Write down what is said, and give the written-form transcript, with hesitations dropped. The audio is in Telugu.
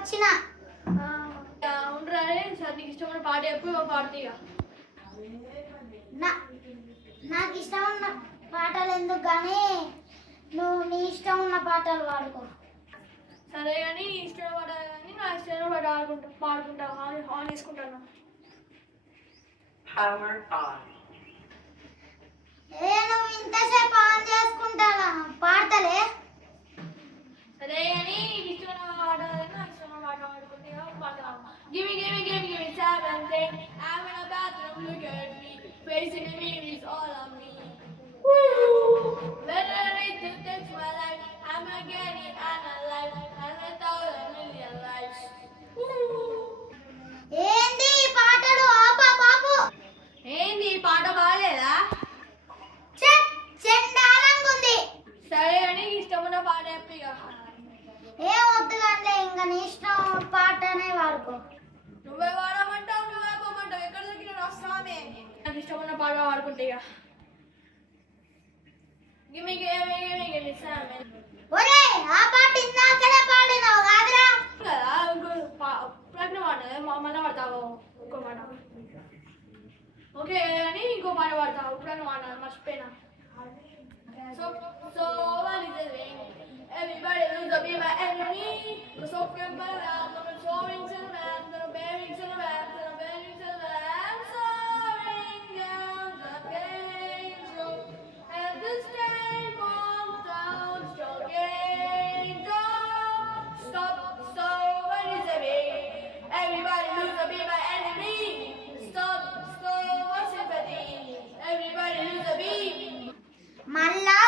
వచ్చిన ఉండరా సార్ నీకు ఇష్టమైన పాట ఎక్కువ పాడుతీగా నాకు ఇష్టం ఉన్న పాటలు ఎందుకు కానీ నువ్వు నీ ఇష్టం ఉన్న పాటలు పాడుకో. సరే కానీ నీ ఇష్టమైన పాట కానీ నా ఇష్టమైన పాట పాడుకుంటా ఆన్ చేసుకుంటాను. నువ్వు ఇంతసేపు ఆన్ చేసుకుంటావా పాడతలే. సరే కానీ నీకు ఇష్టమైన పాట నా ఇష్టమైన పాట పాడుకుంటే పాడతాను. Gimme 17. I'm in a bathroom, look at me. Facing the mirror is all on me. Whether it takes my life, I'm getting alive. And 1,000,000,000 lives. ఏంది ఈ పాటలు పాపు? ఏంది ఈ పాట బాగాలేదా? చెండాలంగా ఉంది. సరే అని ఇష్టమైన పాట చెప్పిగా. ఏం వద్దు కానీ ఇంకా నీ ఇష్టం పాటనే వాడుకో. నువ్వే వాడమంటావు, నువ్వే పోమంటావు, ఎక్కడ దొరికిన వస్తామే. నాకు ఇష్టమైన పాట వాడుకుంటే ఇక గిమి ఒరే ఆ పాట ఇందాకనే పాడినావు కాదురా కదా. ప్రజ్ఞ పాడలేదు మళ్ళీ పడతావు ఇంకో మాట. ఓకే అని ఇంకో పాట పడతావు. ప్రజ్ఞ పాడాలి మర్చిపోయినా. So what is it? Everybody lose a be my enemy. The soaking my love, I'm soaring to the man, I'm bearing to the man, I'm bearing to the man, soaring down the angel. And this train won't down, stroking down. Stop, what is it? Everybody lose a be my enemy. Stop, what sympathy? Everybody lose a beat. మళ్ళా